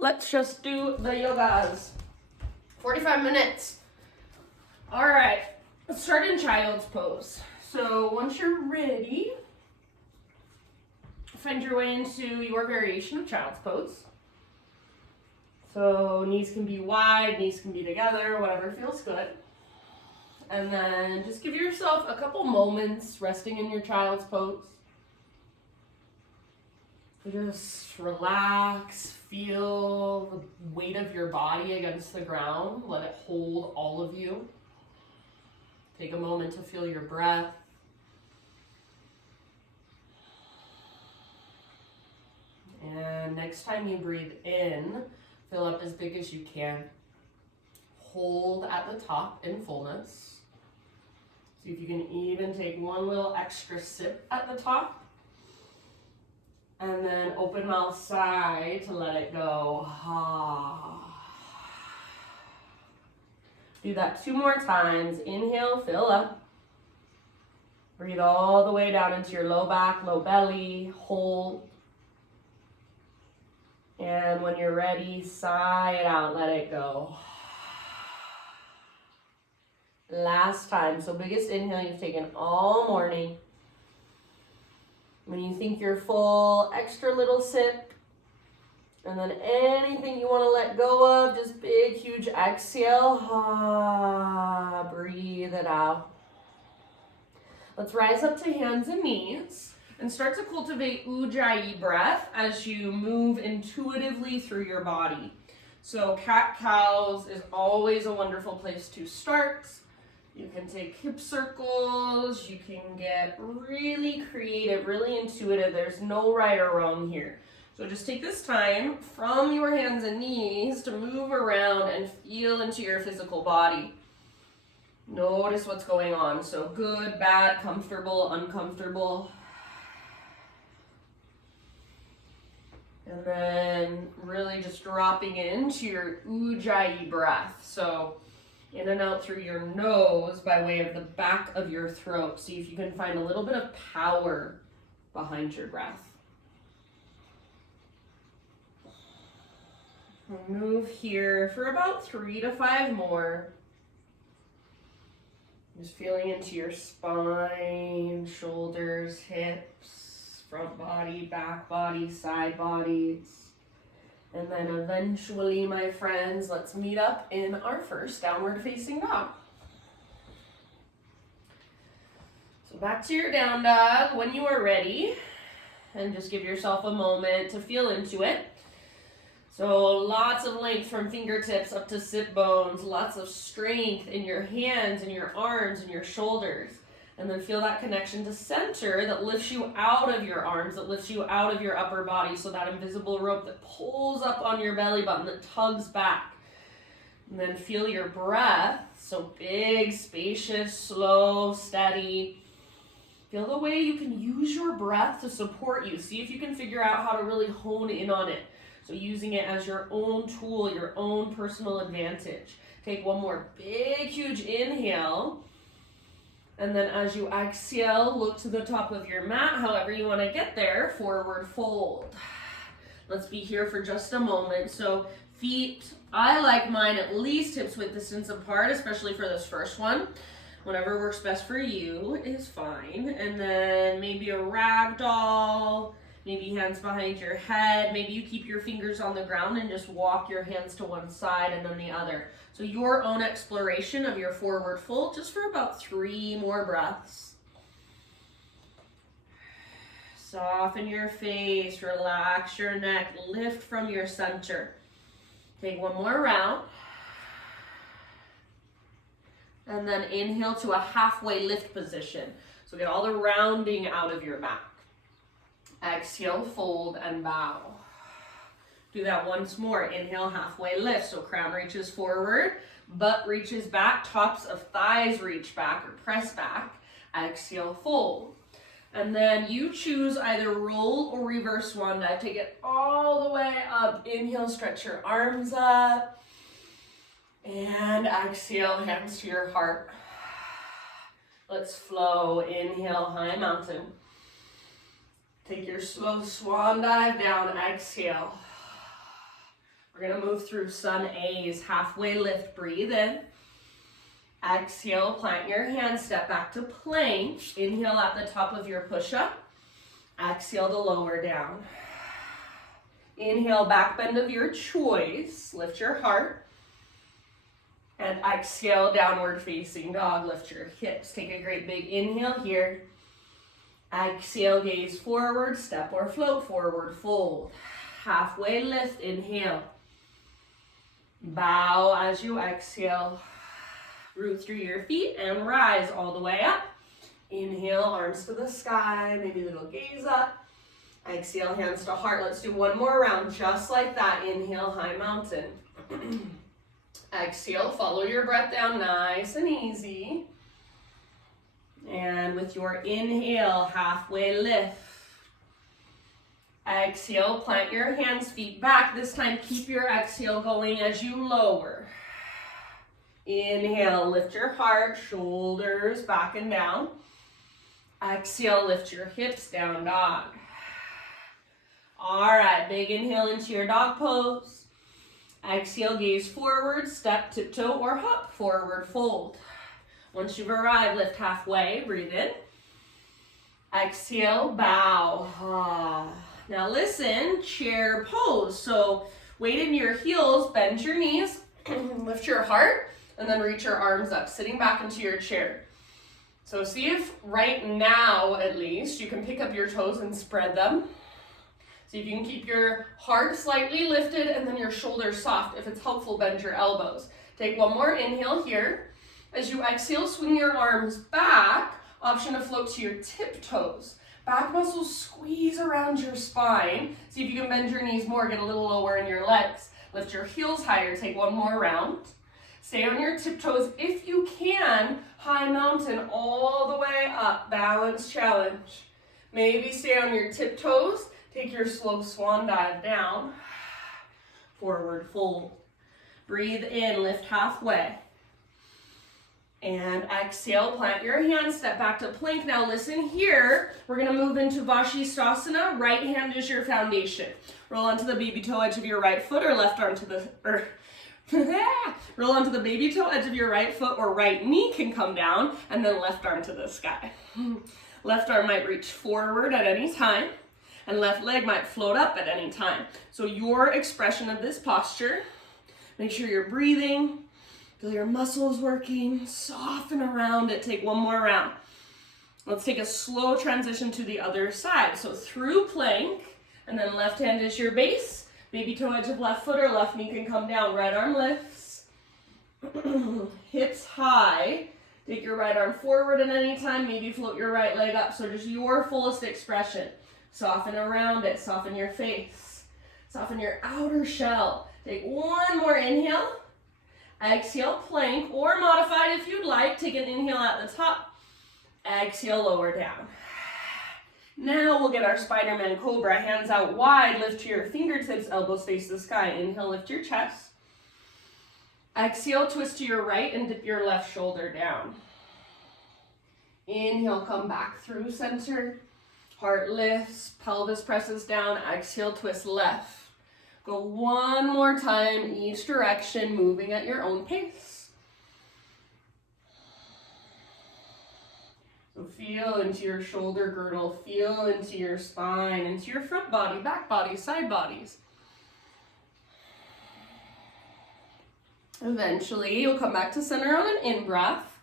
let's just do the yogas. 45 minutes. All right, let's start in child's pose. So once you're ready, find your way into your variation of child's pose. So knees can be wide, knees can be together, whatever feels good. And then just give yourself a couple moments resting in your child's pose. Just relax, feel the weight of your body against the ground. Let it hold all of you. Take a moment to feel your breath. And next time you breathe in, fill up as big as you can. Hold at the top in fullness. See if you can even take one little extra sip at the top. And then open mouth sigh to let it go. Do that 2 more times. Inhale, fill up. Breathe all the way down into your low back, low belly. Hold. And when you're ready, sigh it out, let it go. Last time. So biggest inhale you've taken all morning. When you think you're full, extra little sip. And then anything you want to let go of, just big, huge exhale. Breathe it out. Let's rise up to hands and knees and start to cultivate Ujjayi Breath as you move intuitively through your body. So cat-cows is always a wonderful place to start. You can take hip circles, you can get really creative, really intuitive. There's no right or wrong here. So just take this time from your hands and knees to move around and feel into your physical body. Notice what's going on. So good, bad, comfortable, uncomfortable. And then really just dropping into your Ujjayi breath. So in and out through your nose by way of the back of your throat. See if you can find a little bit of power behind your breath. We'll move here for about 3 to 5 more. Just feeling into your spine, shoulders, hips, front body, back body, side bodies. And then eventually, my friends, let's meet up in our first downward facing dog. So back to your down dog when you are ready. And just give yourself a moment to feel into it. So lots of length from fingertips up to sit bones. Lots of strength in your hands and your arms and your shoulders. And then feel that connection to center that lifts you out of your arms, that lifts you out of your upper body. So that invisible rope that pulls up on your belly button, that tugs back. And then feel your breath. So big, spacious, slow, steady. Feel the way you can use your breath to support you. See if you can figure out how to really hone in on it. So using it as your own tool, your own personal advantage. Take one more big, huge inhale. And then as you exhale, look to the top of your mat, however you want to get there, forward fold. Let's be here for just a moment. So feet, I like mine at least hips width distance apart, especially for this first one. Whatever works best for you is fine. And then maybe a rag doll, maybe hands behind your head. Maybe you keep your fingers on the ground and just walk your hands to one side and then the other. So your own exploration of your forward fold, just for about 3 more breaths. Soften your face, relax your neck, lift from your center. Take one more round. And then inhale to a halfway lift position. So get all the rounding out of your back. Exhale, fold and bow. Do that once more. Inhale, halfway lift. So crown reaches forward, butt reaches back, tops of thighs reach back or press back. Exhale, fold. And then you choose either roll or reverse swan dive. Take it all the way up. Inhale, stretch your arms up. And exhale, hands to your heart. Let's flow. Inhale, high mountain. Take your slow swan dive down. Exhale. We're gonna move through sun A's, halfway lift, breathe in. Exhale, plant your hands, step back to plank. Inhale at the top of your push-up. Exhale to lower down. Inhale, back bend of your choice. Lift your heart. And exhale, downward facing dog. Lift your hips. Take a great big inhale here. Exhale, gaze forward, step or float, forward fold. Halfway lift, inhale. Bow as you exhale. Root through your feet and rise all the way up. Inhale, arms to the sky, maybe a little gaze up. Exhale, hands to heart. Let's do one more round, just like that. Inhale, high mountain. Exhale, follow your breath down, nice and easy. And with your inhale, halfway lift. Exhale, plant your hands, feet back. This time, keep your exhale going as you lower. Inhale, lift your heart, shoulders back and down. Exhale, lift your hips, down dog. All right, big inhale into your dog pose. Exhale, gaze forward, step, tiptoe, or hop, forward fold. Once you've arrived, lift halfway, breathe in. Exhale, bow. Now listen, chair pose. So weight in your heels, bend your knees, lift your heart, and then reach your arms up, sitting back into your chair. So see if right now, at least, you can pick up your toes and spread them. See if you can keep your heart slightly lifted and then your shoulders soft. If it's helpful, bend your elbows. Take one more inhale here. As you exhale, swing your arms back. Option to float to your tiptoes. Back muscles squeeze around your spine. See if you can bend your knees more, get a little lower in your legs. Lift your heels higher, take one more round. Stay on your tiptoes if you can. High mountain all the way up, balance challenge. Maybe stay on your tiptoes. Take your slow swan dive down. Forward fold. Breathe in, lift halfway. And exhale, plant your hands, step back to plank. Now listen here, we're gonna move into Vashisthasana. Right hand is your foundation. Roll onto the baby toe edge of your right foot or left arm to the, roll onto the baby toe edge of your right foot or right knee can come down and then left arm to the sky. Left arm might reach forward at any time and left leg might float up at any time. So your expression of this posture, make sure you're breathing, feel your muscles working, soften around it. Take one more round. Let's take a slow transition to the other side. So through plank, and then left hand is your base. Baby toe edge of left foot or left knee can come down. Right arm lifts. Hips high. Take your right arm forward at any time. Maybe float your right leg up. So just your fullest expression. Soften around it. Soften your face. Soften your outer shell. Take one more inhale. Exhale, plank, or modified if you'd like. Take an inhale at the top. Exhale, lower down. Now we'll get our Spider-Man Cobra. Hands out wide, lift to your fingertips, elbows face the sky. Inhale, lift your chest. Exhale, twist to your right and dip your left shoulder down. Inhale, come back through center. Heart lifts, pelvis presses down. Exhale, twist left. Go one more time, each direction, moving at your own pace. So feel into your shoulder girdle, feel into your spine, into your front body, back body, side bodies. Eventually, you'll come back to center on an in-breath.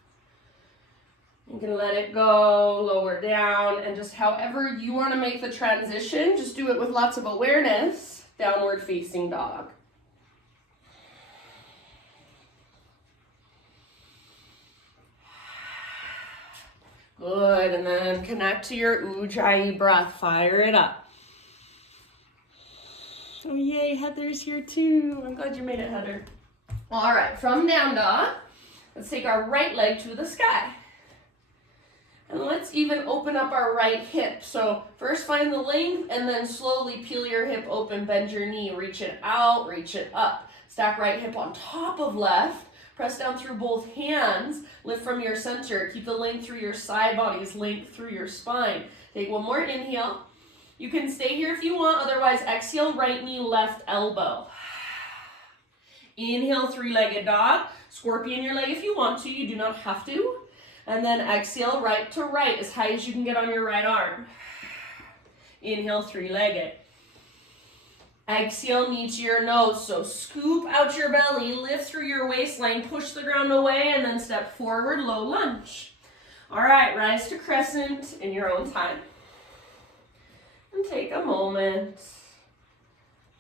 You can let it go, lower down, and just however you want to make the transition, just do it with lots of awareness. Downward facing dog. Good, and then connect to your Ujjayi Breath. Fire it up. Oh yay, Heather's here too. I'm glad you made it, Heather. All right, from down dog, let's take our right leg to the sky. And let's even open up our right hip. So first find the length and then slowly peel your hip open, bend your knee, reach it out, reach it up. Stack right hip on top of left, press down through both hands, lift from your center, keep the length through your side bodies, length through your spine. Take one more inhale. You can stay here if you want, otherwise exhale, right knee, left elbow. Inhale, three-legged dog. Scorpion your leg if you want to, you do not have to. And then exhale, right to right, as high as you can get on your right arm. Inhale, three-legged. Exhale, knee to your nose. So scoop out your belly, lift through your waistline, push the ground away, and then step forward, low lunge. All right, rise to crescent in your own time. And take a moment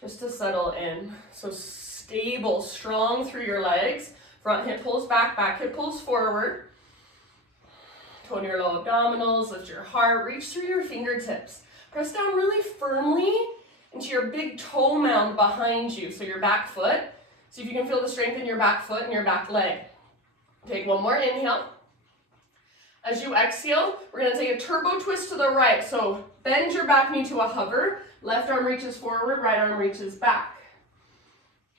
just to settle in. So stable, strong through your legs. Front hip pulls back, back hip pulls forward. Tone your low abdominals, lift your heart, reach through your fingertips. Press down really firmly into your big toe mound behind you, so your back foot. See if you can feel the strength in your back foot and your back leg. Take one more inhale. As you exhale, we're going to take a turbo twist to the right. So bend your back knee to a hover. Left arm reaches forward, right arm reaches back.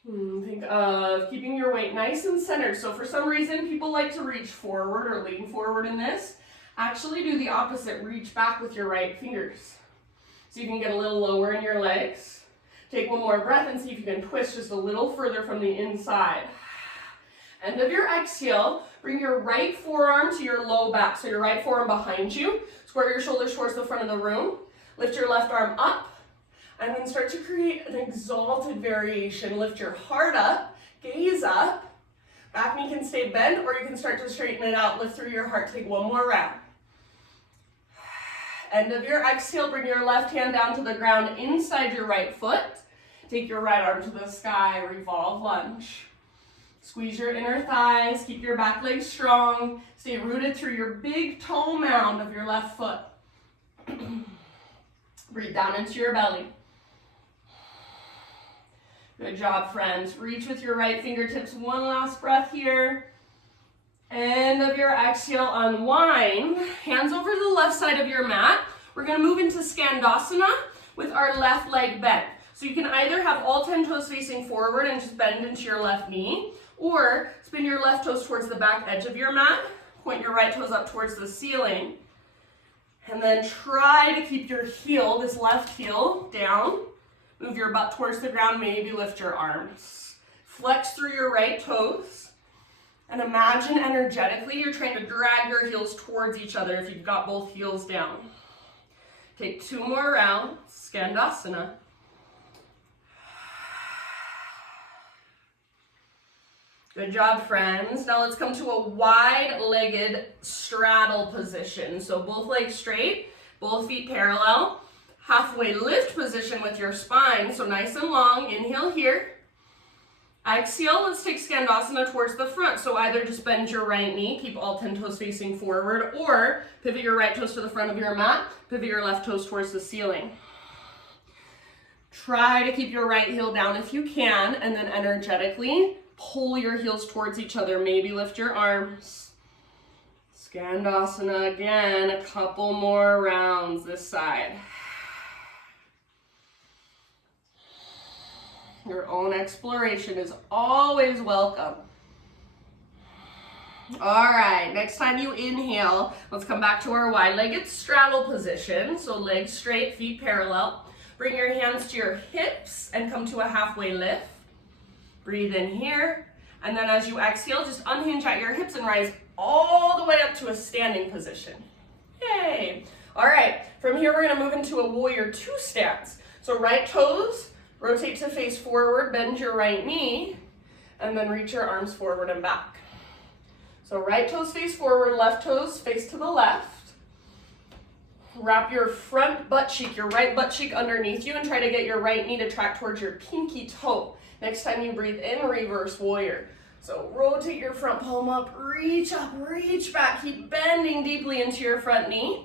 Think of keeping your weight nice and centered. So for some reason, people like to reach forward or lean forward in this. Actually do the opposite. Reach back with your right fingers. So you can get a little lower in your legs. Take one more breath and see if you can twist just a little further from the inside. End of your exhale, bring your right forearm to your low back. So your right forearm behind you. Square your shoulders towards the front of the room. Lift your left arm up. And then start to create an exalted variation. Lift your heart up, gaze up. Back knee can stay bent, or you can start to straighten it out. Lift through your heart, take one more round. End of your exhale, bring your left hand down to the ground inside your right foot. Take your right arm to the sky, revolve lunge. Squeeze your inner thighs, keep your back leg strong. Stay rooted through your big toe mound of your left foot. Breathe down into your belly. Good job, friends. Reach with your right fingertips. One last breath here. End of your exhale, unwind. Hands over to the left side of your mat. We're going to move into Skandasana with our left leg bent. So you can either have all 10 toes facing forward and just bend into your left knee, or spin your left toes towards the back edge of your mat. Point your right toes up towards the ceiling. And then try to keep your heel, this left heel, down. Move your butt towards the ground, maybe lift your arms. Flex through your right toes. And imagine energetically you're trying to drag your heels towards each other if you've got both heels down. Take 2 more rounds, Skandasana. Good job, friends. Now let's come to a wide-legged straddle position. So both legs straight, both feet parallel. Halfway lift position with your spine, so nice and long. Inhale here. Exhale, let's take Skandasana towards the front. So either just bend your right knee, keep all 10 toes facing forward, or pivot your right toes to the front of your mat, pivot your left toes towards the ceiling. Try to keep your right heel down if you can, and then energetically pull your heels towards each other. Maybe lift your arms. Skandasana again, a couple more rounds this side. Your own exploration is always welcome. All right, next time you inhale, let's come back to our wide-legged straddle position. So legs straight, feet parallel. Bring your hands to your hips and come to a halfway lift. Breathe in here. And then as you exhale, just unhinge at your hips and rise all the way up to a standing position. Yay. All right, from here we're gonna move into a warrior 2 stance. So right toes, rotate to face forward, bend your right knee, and then reach your arms forward and back. So right toes face forward, left toes face to the left. Wrap your front butt cheek, your right butt cheek underneath you, and try to get your right knee to track towards your pinky toe. Next time you breathe in, reverse warrior. So rotate your front palm up, reach back, keep bending deeply into your front knee,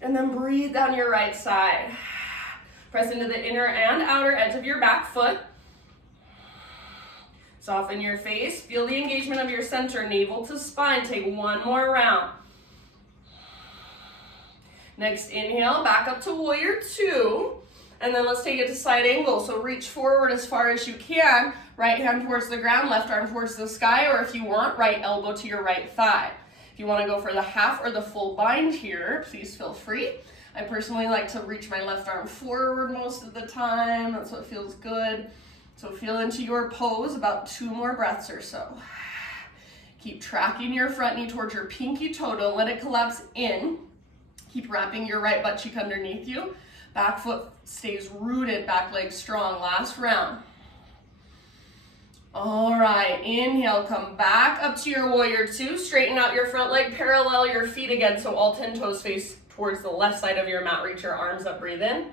and then breathe down your right side. Press into the inner and outer edge of your back foot. Soften your face. Feel the engagement of your center, navel to spine. Take 1 more round. Next inhale, back up to warrior 2. And then let's take it to side angle. So reach forward as far as you can. Right hand towards the ground, left arm towards the sky, or if you want, right elbow to your right thigh. If you want to go for the half or the full bind here, please feel free. I personally like to reach my left arm forward most of the time. That's what feels good. So feel into your pose, about 2 more breaths or so. Keep tracking your front knee towards your pinky toe. Don't let it collapse in. Keep wrapping your right butt cheek underneath you. Back foot stays rooted, back leg strong. Last round. All right, inhale, come back up to your warrior 2. Straighten out your front leg, parallel your feet again, so all 10 toes face towards the left side of your mat. Reach your arms up, breathe in.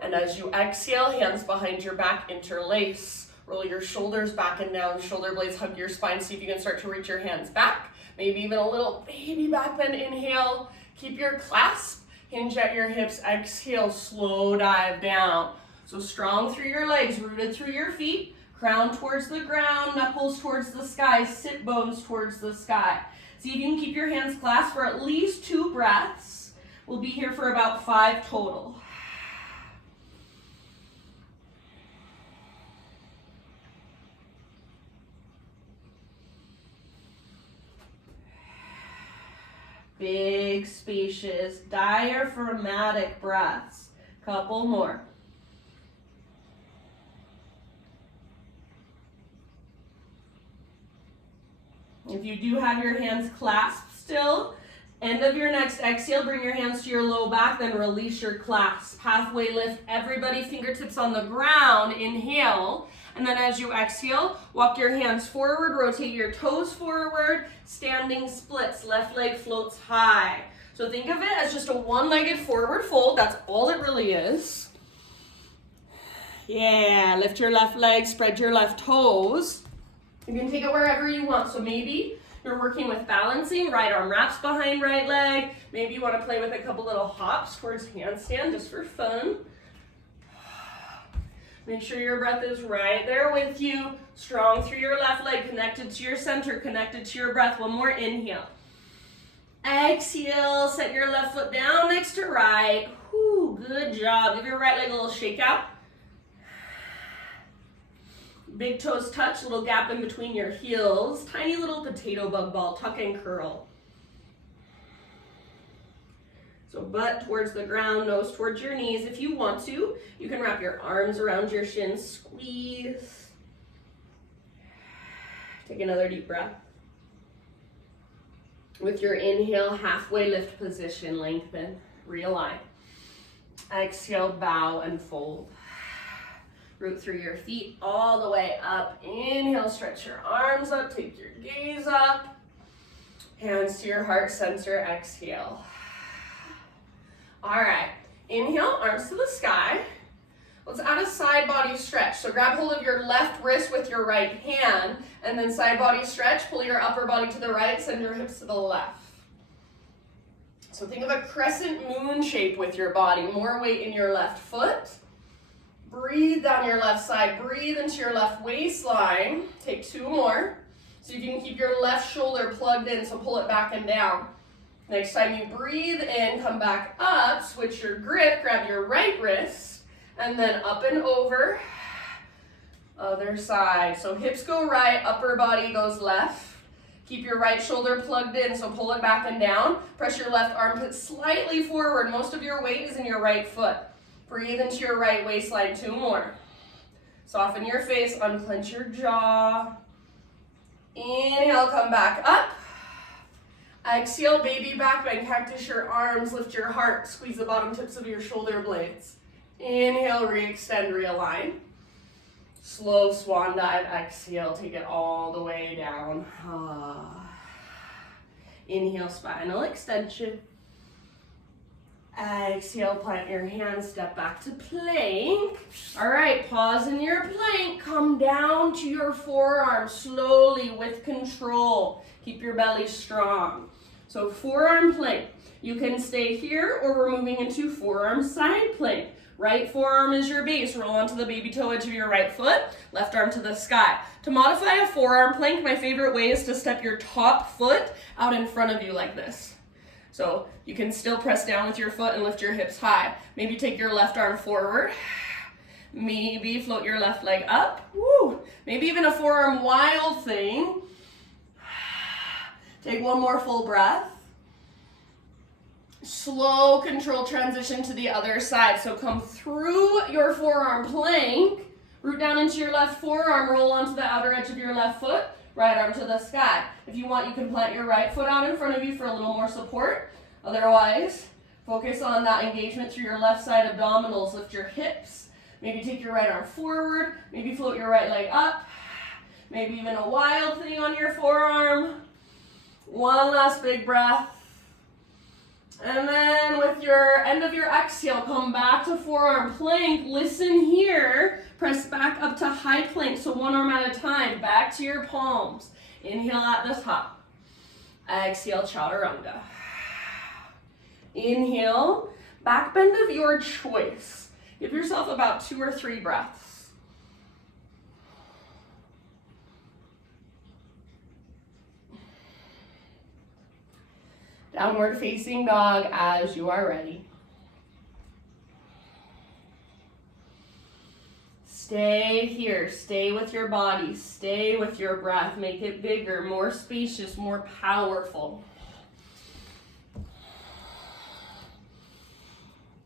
And as you exhale, hands behind your back, interlace. Roll your shoulders back and down, shoulder blades hug your spine. See if you can start to reach your hands back. Maybe even a little baby back bend. Inhale, keep your clasp, hinge at your hips. Exhale, slow dive down. So strong through your legs, rooted through your feet. Crown towards the ground, knuckles towards the sky, sit bones towards the sky. See if you can keep your hands clasped for at least 2 breaths. We'll be here for about 5 total. Big, spacious, diaphragmatic breaths. Couple more. If you do have your hands clasped still, end of your next exhale, bring your hands to your low back, then release your clasp. Halfway lift, everybody fingertips on the ground, inhale. And then as you exhale, walk your hands forward, rotate your toes forward, standing splits, left leg floats high. So think of it as just a one-legged forward fold, that's all it really is. Yeah, lift your left leg, spread your left toes. You can take it wherever you want. So maybe you're working with balancing, right arm wraps behind right leg. Maybe you want to play with a couple little hops towards handstand just for fun. Make sure your breath is right there with you. Strong through your left leg, connected to your center, connected to your breath. One more inhale. Exhale, set your left foot down next to right. Whew, good job. Give your right leg a little shake out. Big toes touch, little gap in between your heels. Tiny little potato bug ball, tuck and curl. So butt towards the ground, nose towards your knees. If you want to, you can wrap your arms around your shins, squeeze. Take another deep breath. With your inhale, halfway lift position, lengthen, realign. Exhale, bow and fold. Root through your feet all the way up. Inhale, stretch your arms up, take your gaze up. Hands to your heart center, exhale. All right, inhale, arms to the sky. Let's add a side body stretch. So grab hold of your left wrist with your right hand, and then side body stretch, pull your upper body to the right, send your hips to the left. So think of a crescent moon shape with your body, more weight in your left foot. Breathe down your left side, breathe into your left waistline. Take 2 more. See if you can keep your left shoulder plugged in, so pull it back and down. Next time you breathe in, come back up, switch your grip, grab your right wrist, and then up and over, other side. So hips go right, upper body goes left. Keep your right shoulder plugged in, so pull it back and down. Press your left armpit slightly forward. Most of your weight is in your right foot. Breathe into your right waistline, 2 more. Soften your face, unclench your jaw. Inhale, come back up. Exhale, baby back bend, cactus your arms, lift your heart, squeeze the bottom tips of your shoulder blades. Inhale, re-extend, realign. Slow swan dive, exhale, take it all the way down. Inhale, spinal extension. Exhale, plant your hands, step back to plank. All right, pause in your plank, come down to your forearm slowly with control. Keep your belly strong. So forearm plank, you can stay here or we're moving into forearm side plank. Right forearm is your base, roll onto the baby toe edge of your right foot, left arm to the sky. To modify a forearm plank, my favorite way is to step your top foot out in front of you like this. So you can still press down with your foot and lift your hips high. Maybe take your left arm forward. Maybe float your left leg up. Woo. Maybe even a forearm wild thing. Take 1 more full breath. Slow, controlled transition to the other side. So come through your forearm plank, Root down into your left forearm, roll onto the outer edge of your left foot, right arm to the sky. If you want, you can plant your right foot out in front of you for a little more support. Otherwise, focus on that engagement through your left side abdominals. Lift your hips. Maybe take your right arm forward. Maybe float your right leg up. Maybe even a wild thing on your forearm. One last big breath. And then with your end of your exhale, come back to forearm plank. Listen here. Press back up to high plank. So one arm at a time. Back to your palms. Inhale at the top. Exhale, chaturanga. Inhale, back bend of your choice. Give yourself about 2 or 3 breaths. Downward facing dog as you are ready. Stay here, stay with your body, stay with your breath. Make it bigger, more spacious, more powerful.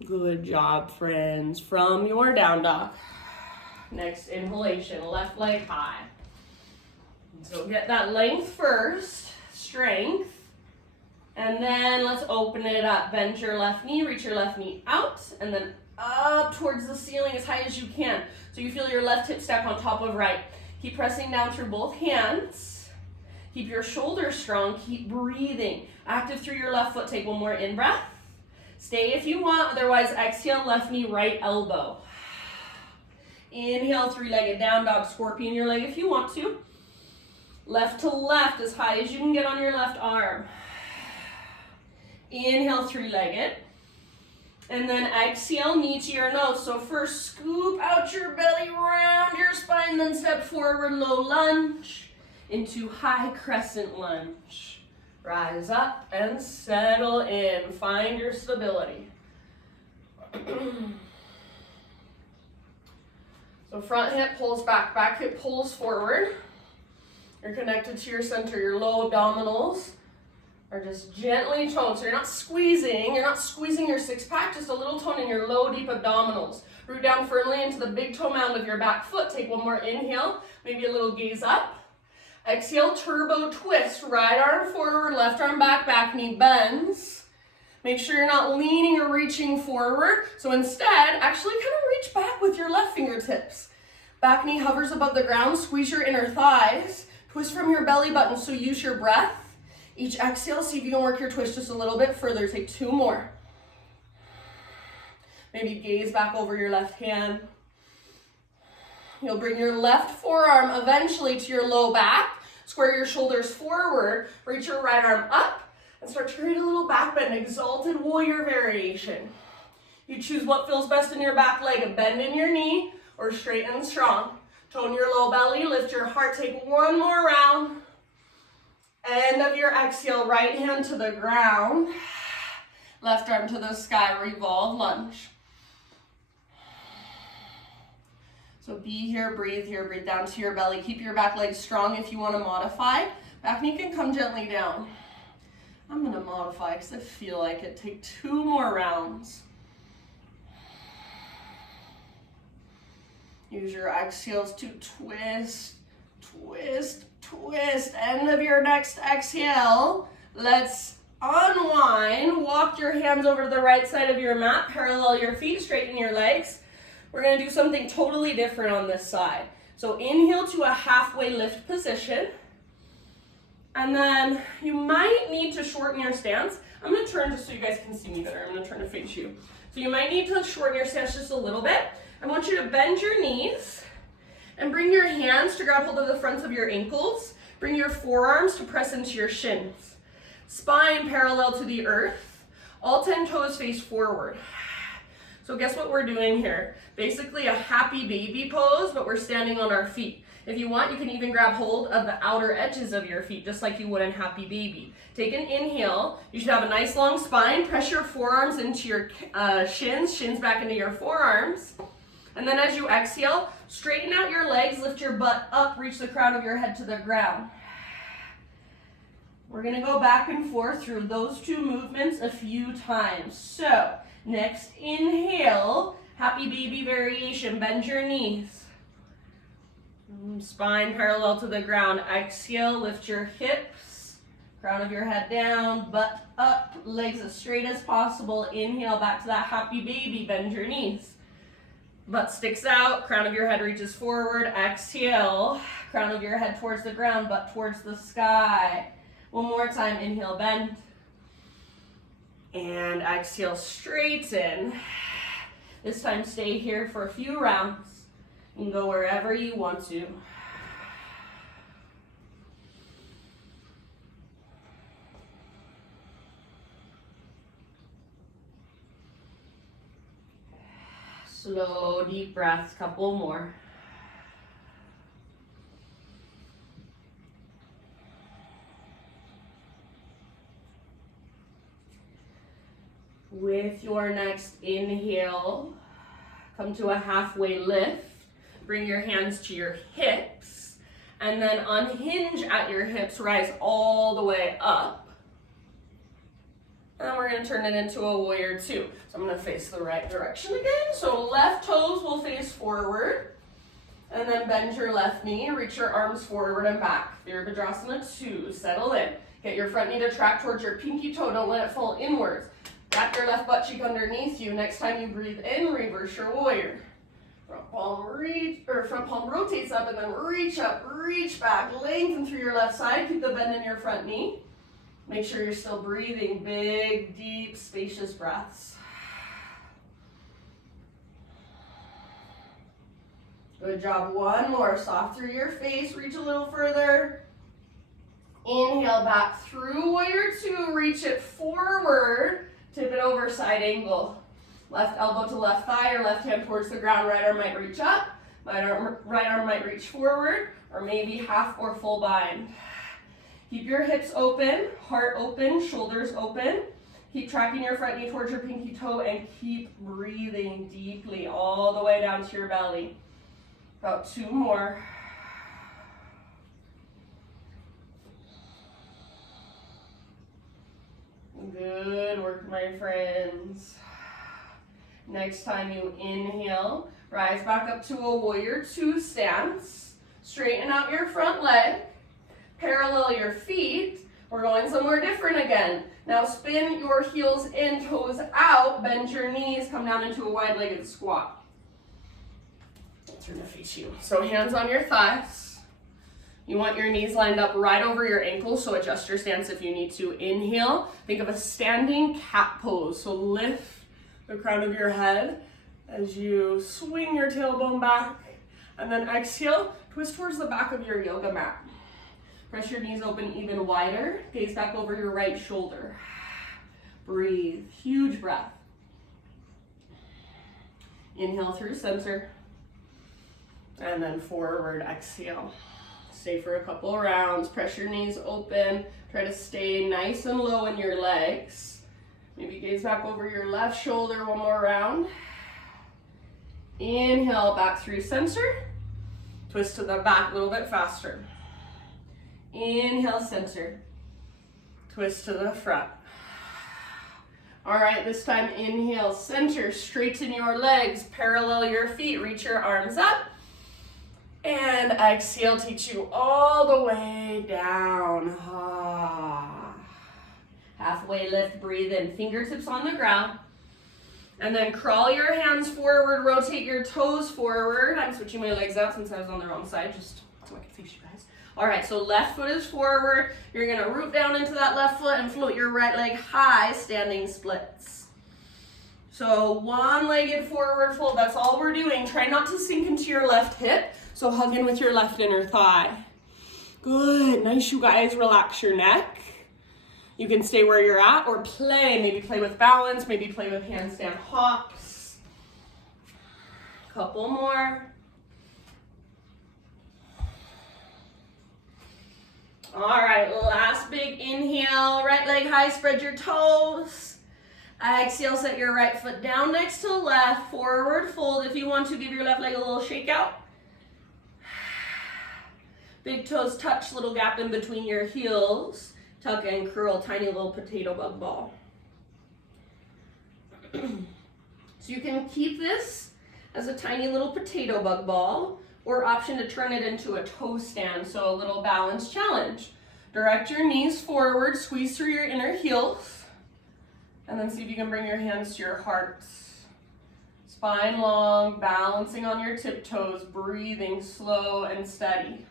Good job, friends. From your down dog. Next inhalation, left leg high. So get that length first, strength. And then let's open it up. Bend your left knee, reach your left knee out, and then up towards the ceiling as high as you can. So you feel your left hip stack on top of right. Keep pressing down through both hands. Keep your shoulders strong. Keep breathing. Active through your left foot. Take one more in breath. Stay if you want, otherwise exhale, left knee, right elbow. Inhale, 3-legged down dog, scorpion your leg if you want to. Left to left, as high as you can get on your left arm. Inhale, 3-legged. And then exhale, knee to your nose. So first, scoop out your belly, round your spine, then step forward, low lunge into high crescent lunge. Rise up and settle in. Find your stability. So front hip pulls back, back hip pulls forward. You're connected to your center. Your low abdominals are just gently toned. So you're not squeezing your six pack, just a little tone in your low deep abdominals. Root down firmly into the big toe mound of your back foot. Take one more inhale, maybe a little gaze up. Exhale, turbo twist. Right arm forward, left arm back, back knee bends. Make sure you're not leaning or reaching forward. So instead, actually kind of reach back with your left fingertips. Back knee hovers above the ground. Squeeze your inner thighs. Twist from your belly button, so use your breath. Each exhale, see if you can work your twist just a little bit further. Take 2 more. Maybe gaze back over your left hand. You'll bring your left forearm eventually to your low back. Square your shoulders forward. Reach your right arm up and start to create a little back bend. Exalted warrior variation. You choose what feels best in your back leg. A bend in your knee or straight and strong. Tone your low belly. Lift your heart. Take 1 more round. End of your exhale. Right hand to the ground. Left arm to the sky. Revolve lunge. So be here, breathe down to your belly. Keep your back leg strong if you want to modify. Back knee can come gently down. I'm going to modify because I feel like it. Take 2 more rounds. Use your exhales to twist, twist, twist. End of your next exhale. Let's unwind. Walk your hands over to the right side of your mat. Parallel your feet, straighten your legs. We're going to do something totally different on this side. So inhale to a halfway lift position. And then you might need to shorten your stance. I'm going to turn just so you guys can see me better. I'm going to turn to face you. So you might need to shorten your stance just a little bit. I want you to bend your knees and bring your hands to grab hold of the fronts of your ankles. Bring your forearms to press into your shins. Spine parallel to the earth. All 10 toes face forward. So guess what we're doing here? Basically a happy baby pose, but we're standing on our feet. If you want, you can even grab hold of the outer edges of your feet, just like you would in happy baby. Take an inhale. You should have a nice long spine. Press your forearms into your shins back into your forearms. And then as you exhale, straighten out your legs, lift your butt up, reach the crown of your head to the ground. We're gonna go back and forth through those 2 movements a few times. So, next inhale, happy baby variation, bend your knees. Spine parallel to the ground. Exhale, lift your hips, crown of your head down, butt up, legs as straight as possible. Inhale, back to that happy baby, bend your knees. Butt sticks out, crown of your head reaches forward. Exhale, crown of your head towards the ground, butt towards the sky. One more time, inhale, bend. And exhale, straighten. This time stay here for a few rounds. You can go wherever you want to. Slow, deep breaths, couple more. With your next inhale, come to a halfway lift. Bring your hands to your hips, and then unhinge at your hips, rise all the way up. And we're gonna turn it into a warrior two. So I'm gonna face the right direction again. So left toes will face forward, and then bend your left knee, reach your arms forward and back. Virabhadrasana 2, settle in. Get your front knee to track towards your pinky toe, don't let it fall inwards. Wrap your left butt cheek underneath you. Next time you breathe in, reverse your warrior. Front palm rotates up and then reach up, reach back, lengthen through your left side, keep the bend in your front knee. Make sure you're still breathing big, deep, spacious breaths. Good job, one more, soft through your face, reach a little further. Inhale back through warrior two, reach it forward, tip it over, side angle. Left elbow to left thigh, or left hand towards the ground, right arm might reach up, right arm might reach forward, or maybe half or full bind. Keep your hips open, heart open, shoulders open. Keep tracking your front knee towards your pinky toe and keep breathing deeply all the way down to your belly. About two more. Good work, my friends. Next time you inhale, rise back up to a warrior two stance. Straighten out your front leg. Parallel your feet. We're going somewhere different again. Now spin your heels in, toes out, bend your knees, come down into a wide-legged squat. Turn to face you. So hands on your thighs. You want your knees lined up right over your ankles, so adjust your stance if you need to. Inhale, think of a standing cat pose. So lift the crown of your head as you swing your tailbone back, and then exhale, twist towards the back of your yoga mat. Press your knees open even wider, gaze back over your right shoulder. Breathe, huge breath. Inhale through center, and then forward exhale. Stay for a couple rounds, press your knees open, try to stay nice and low in your legs. Maybe gaze back over your left shoulder one more round. Inhale back through center. Twist to the back a little bit faster. Inhale center. Twist to the front. All right, this time inhale center. Straighten your legs. Parallel your feet. Reach your arms up. And exhale, teach you all the way down. Halfway lift, breathe in, fingertips on the ground. And then crawl your hands forward, rotate your toes forward. I'm switching my legs out since I was on the wrong side, just so I can face you guys. All right, so left foot is forward. You're gonna root down into that left foot and float your right leg high, standing splits. So one-legged forward fold, that's all we're doing. Try not to sink into your left hip, so hug in with your left inner thigh. Good, nice you guys, relax your neck. You can stay where you're at or play. Maybe play with balance, maybe play with handstand hops. Couple more. All right, last big inhale. Right leg high, spread your toes. Exhale, set your right foot down next to left. Forward fold. If you want to, give your left leg a little shake out. Big toes touch, little gap in between your heels. Tuck and curl, tiny little potato bug ball. So you can keep this as a tiny little potato bug ball, or option to turn it into a toe stand, so a little balance challenge. Direct your knees forward, squeeze through your inner heels, and then see if you can bring your hands to your heart. Spine long, balancing on your tiptoes, breathing slow and steady.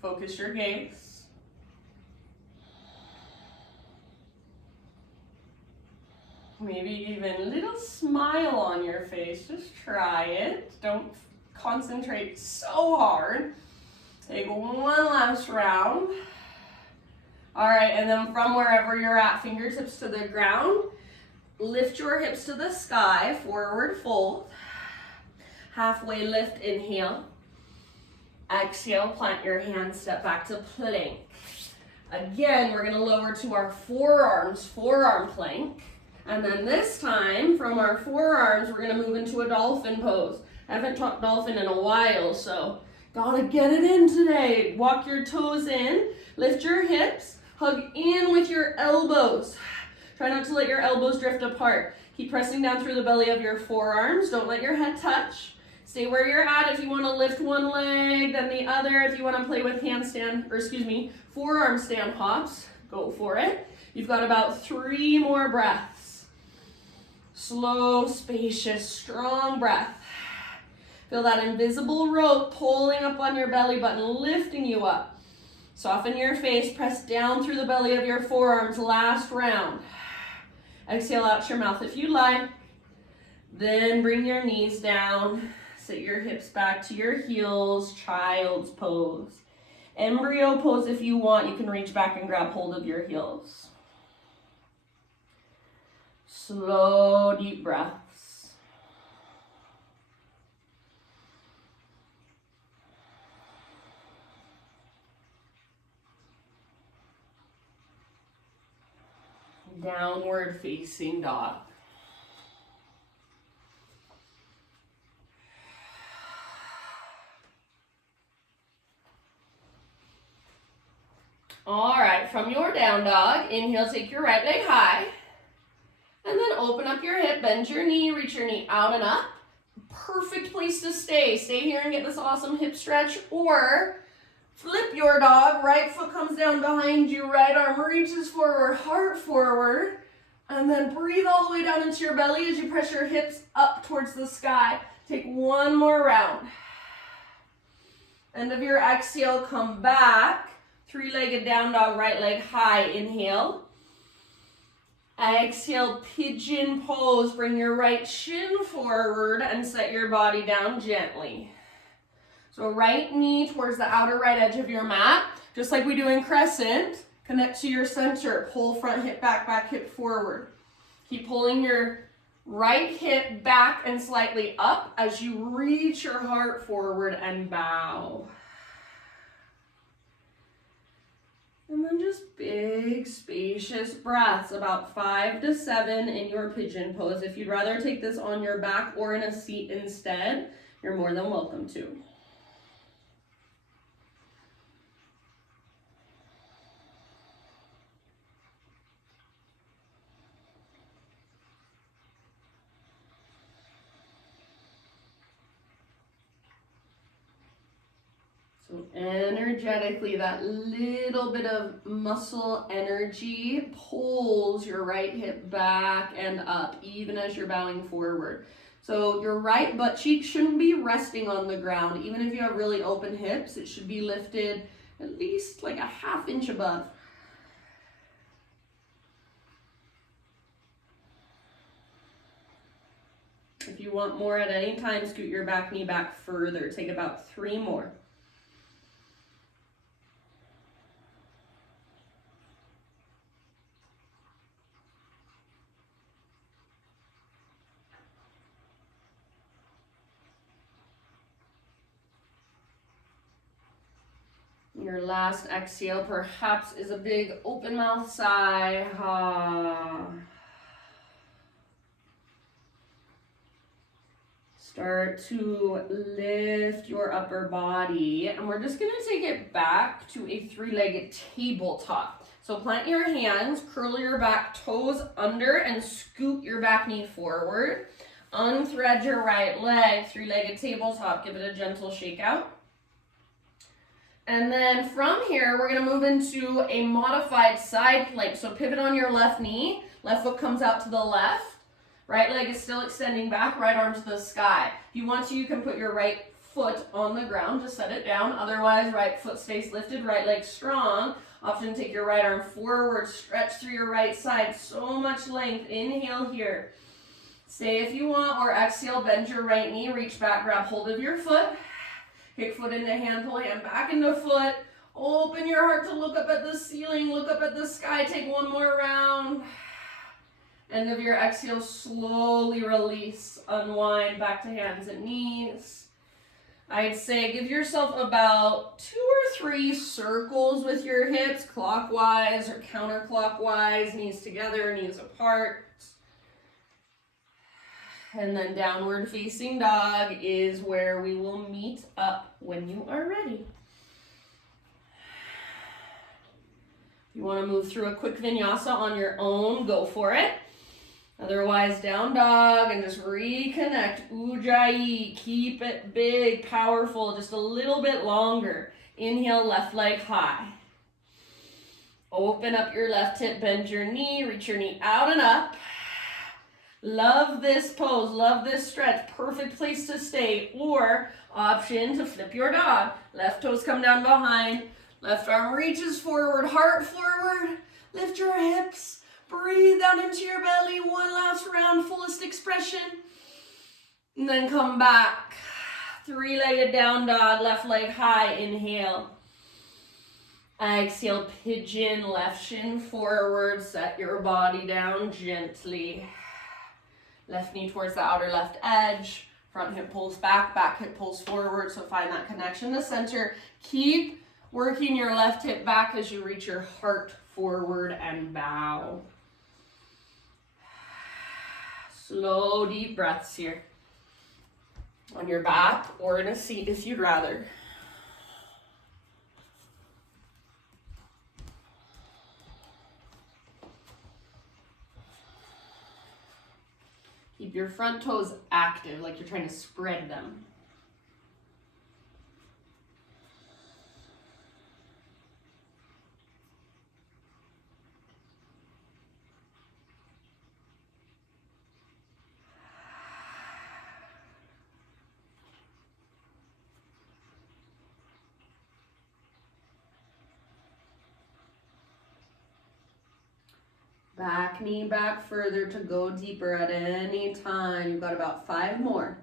Focus your gaze. Maybe even a little smile on your face, just try it. Don't concentrate so hard. Take one last round. All right, and then from wherever you're at, fingertips to the ground, lift your hips to the sky, forward fold. Halfway lift, inhale. Exhale, plant your hands, step back to plank. Again, we're gonna lower to our forearms, forearm plank. And then this time, from our forearms, we're gonna move into a dolphin pose. I haven't taught dolphin in a while, so gotta get it in today. Walk your toes in, lift your hips, hug in with your elbows. Try not to let your elbows drift apart. Keep pressing down through the belly of your forearms. Don't let your head touch. Stay where you're at if you want to lift one leg, then the other. If you want to play with forearm stand hops, go for it. You've got about 3 more breaths. Slow, spacious, strong breath. Feel that invisible rope pulling up on your belly button, lifting you up. Soften your face, press down through the belly of your forearms. Last round. Exhale out your mouth if you like. Then bring your knees down. Sit your hips back to your heels. Child's pose. Embryo pose if you want. You can reach back and grab hold of your heels. Slow, deep breaths. Downward facing dog. All right, from your down dog, inhale, take your right leg high. And then open up your hip, bend your knee, reach your knee out and up. Perfect place to stay. Stay here and get this awesome hip stretch, or flip your dog. Right foot comes down behind you, right arm reaches forward, heart forward. And then breathe all the way down into your belly as you press your hips up towards the sky. Take one more round. End of your exhale, come back. 3-legged down dog, right leg high, inhale. Exhale, pigeon pose. Bring your right shin forward and set your body down gently. So right knee towards the outer right edge of your mat, just like we do in crescent. Connect to your center. Pull front hip back, back hip forward. Keep pulling your right hip back and slightly up as you reach your heart forward and bow. And then just big, spacious breaths, about 5 to 7 in your pigeon pose. If you'd rather take this on your back or in a seat instead, you're more than welcome to. So energetically, that little bit of muscle energy pulls your right hip back and up, even as you're bowing forward. So your right butt cheek shouldn't be resting on the ground. Even if you have really open hips, it should be lifted at least like a 1/2 inch above. If you want more at any time, scoot your back knee back further. Take about 3 more. Your last exhale perhaps is a big open mouth sigh. Start to lift your upper body, and we're just gonna take it back to a 3-legged tabletop. So plant your hands, curl your back toes under, and scoot your back knee forward. Unthread your right leg, three-legged tabletop. Give it a gentle shake out. And then from here, we're gonna move into a modified side plank. So pivot on your left knee, left foot comes out to the left, right leg is still extending back, right arm to the sky. If you want to, you can put your right foot on the ground, just set it down. Otherwise, right foot stays lifted, right leg strong. Often take your right arm forward, stretch through your right side, so much length. Inhale here. Stay if you want, or exhale, bend your right knee, reach back, grab hold of your foot. Kick foot into hand, pull hand back into foot. Open your heart to look up at the ceiling, look up at the sky, take one more round. End of your exhale, slowly release, unwind back to hands and knees. I'd say give yourself about 2 or 3 circles with your hips, clockwise or counterclockwise, knees together, knees apart. And then downward facing dog is where we will meet up when you are ready. If you want to move through a quick vinyasa on your own, go for it. Otherwise, down dog and just reconnect. Ujjayi, keep it big, powerful, just a little bit longer. Inhale, left leg high. Open up your left hip, bend your knee, reach your knee out and up. Love this pose, love this stretch, perfect place to stay. Or option to flip your dog. Left toes come down behind, left arm reaches forward, heart forward, lift your hips. Breathe down into your belly, one last round, fullest expression. And then come back. Three-legged down dog, left leg high, inhale. Exhale, pigeon, left shin forward, set your body down gently. Left knee towards the outer left edge, front hip pulls back, back hip pulls forward, so find that connection to center. Keep working your left hip back as you reach your heart forward and bow. Slow, deep breaths here. On your back or in a seat if you'd rather. Keep your front toes active, like you're trying to spread them. Back knee back further to go deeper at any time. You've got about 5 more.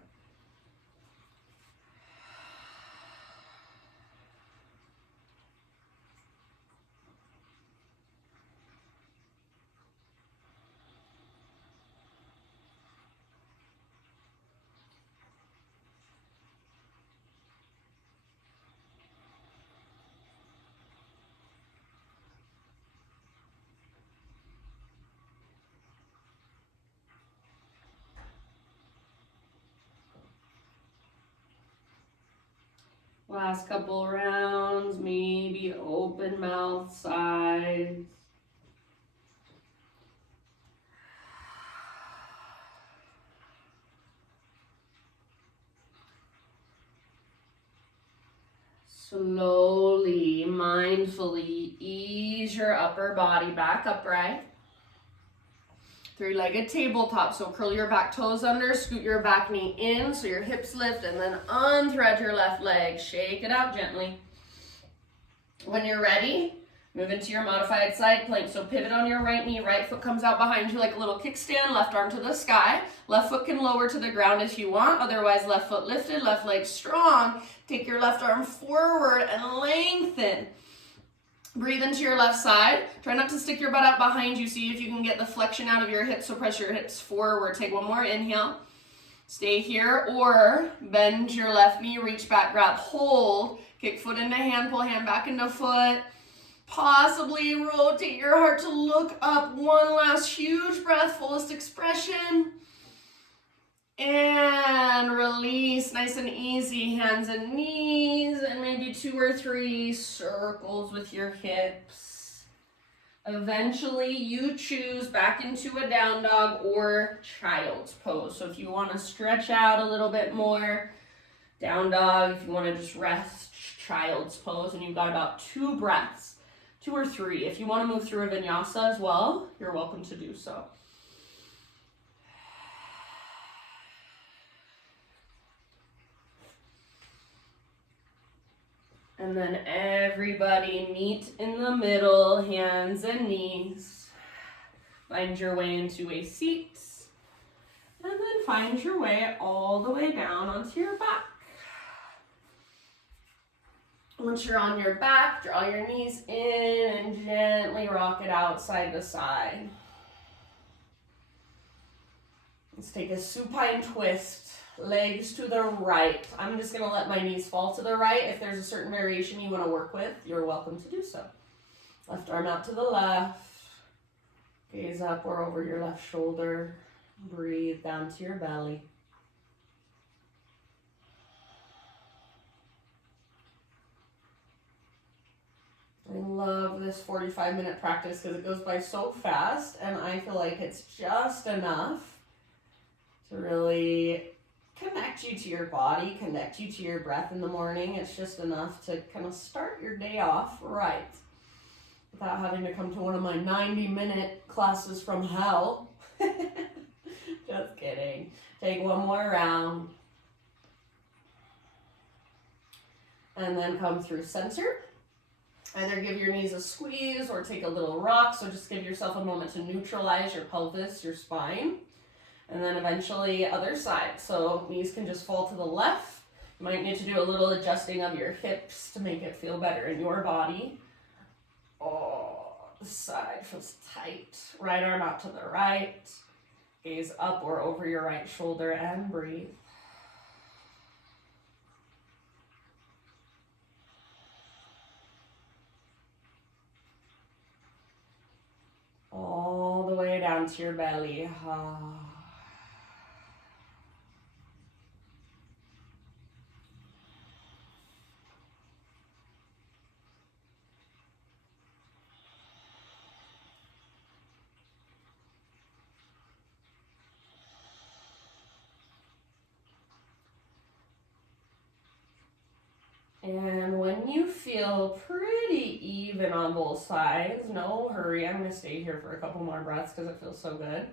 Last couple rounds, maybe open mouth sides. Slowly, mindfully ease your upper body back upright. Three-legged tabletop, so curl your back toes under, scoot your back knee in so your hips lift, and then unthread your left leg. Shake it out gently. When you're ready, move into your modified side plank. So pivot on your right knee, right foot comes out behind you like a little kickstand, left arm to the sky. Left foot can lower to the ground if you want, otherwise left foot lifted, left leg strong. Take your left arm forward and lengthen. Breathe into your left side. Try not to stick your butt out behind you. See if you can get the flexion out of your hips. So press your hips forward. Take one more inhale. Stay here or bend your left knee. Reach back, grab hold. Kick foot into hand, pull hand back into foot. Possibly rotate your heart to look up. One last huge breath, fullest expression. And release, nice and easy, hands and knees, and maybe 2 or 3 circles with your hips. Eventually, you choose back into a down dog or child's pose. So if you want to stretch out a little bit more, down dog. If you want to just rest, child's pose. And you've got about 2 breaths, 2 or 3. If you want to move through a vinyasa as well, you're welcome to do so. And then everybody meet in the middle, hands and knees. Find your way into a seat. And then find your way all the way down onto your back. Once you're on your back, draw your knees in and gently rock it out side to side. Let's take a supine twist. Legs to the right. I'm just going to let my knees fall to the right. If there's a certain variation you want to work with, you're welcome to do so. Left arm out to the left. Gaze up or over your left shoulder. Breathe down to your belly. I love this 45-minute practice because it goes by so fast, and I feel like it's just enough to really connect you to your body, connect you to your breath in the morning. It's just enough to kind of start your day off right without having to come to one of my 90-minute classes from hell. Just kidding. Take one more round. And then come through center. Either give your knees a squeeze or take a little rock. So just give yourself a moment to neutralize your pelvis, your spine. And then eventually other side. So knees can just fall to the left. You might need to do a little adjusting of your hips to make it feel better in your body. Oh, the side feels tight. Right arm out to the right. Gaze up or over your right shoulder and breathe. All the way down to your belly. And when you feel pretty even on both sides, no hurry. I'm going to stay here for a couple more breaths because it feels so good.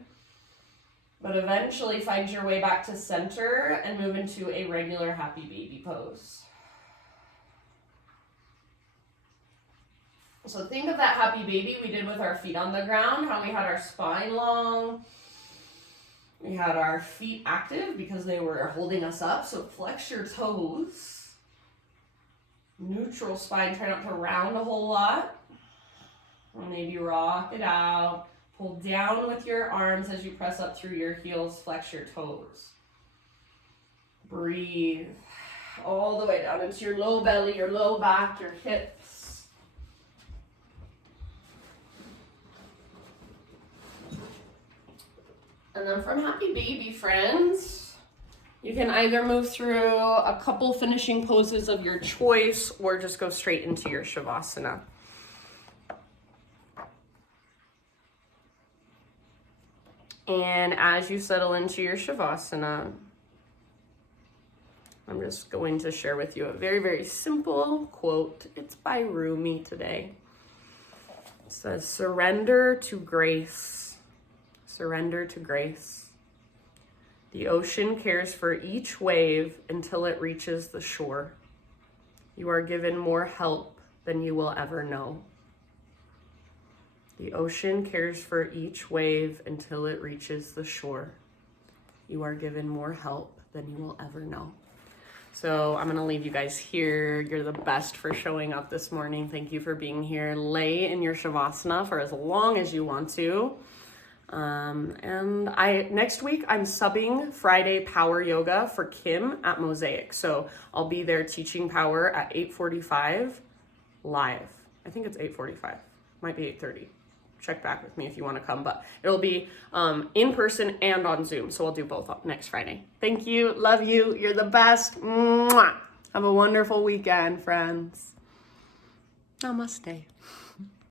But eventually find your way back to center and move into a regular happy baby pose. So think of that happy baby we did with our feet on the ground, how we had our spine long. We had our feet active because they were holding us up. So flex your toes. Neutral spine, try not to round a whole lot. Or maybe rock it out. Pull down with your arms as you press up through your heels, flex your toes. Breathe all the way down into your low belly, your low back, your hips. And then from happy baby, friends, you can either move through a couple finishing poses of your choice or just go straight into your Shavasana. And as you settle into your Shavasana, I'm just going to share with you a very, very simple quote. It's by Rumi today. It says, "Surrender to grace. Surrender to grace. The ocean cares for each wave until it reaches the shore. You are given more help than you will ever know. The ocean cares for each wave until it reaches the shore. You are given more help than you will ever know." So I'm going to leave you guys here. You're the best for showing up this morning. Thank you for being here. Lay in your Shavasana for as long as you want to. And next week I'm subbing Friday power yoga for Kim at Mosaic. So I'll be there teaching power at 8:45 live. I think it's 8:45, might be 8:30. Check back with me if you want to come, but it'll be in person and on Zoom. So I'll do both next Friday. Thank you. Love you. You're the best. Mwah. Have a wonderful weekend, friends. Namaste.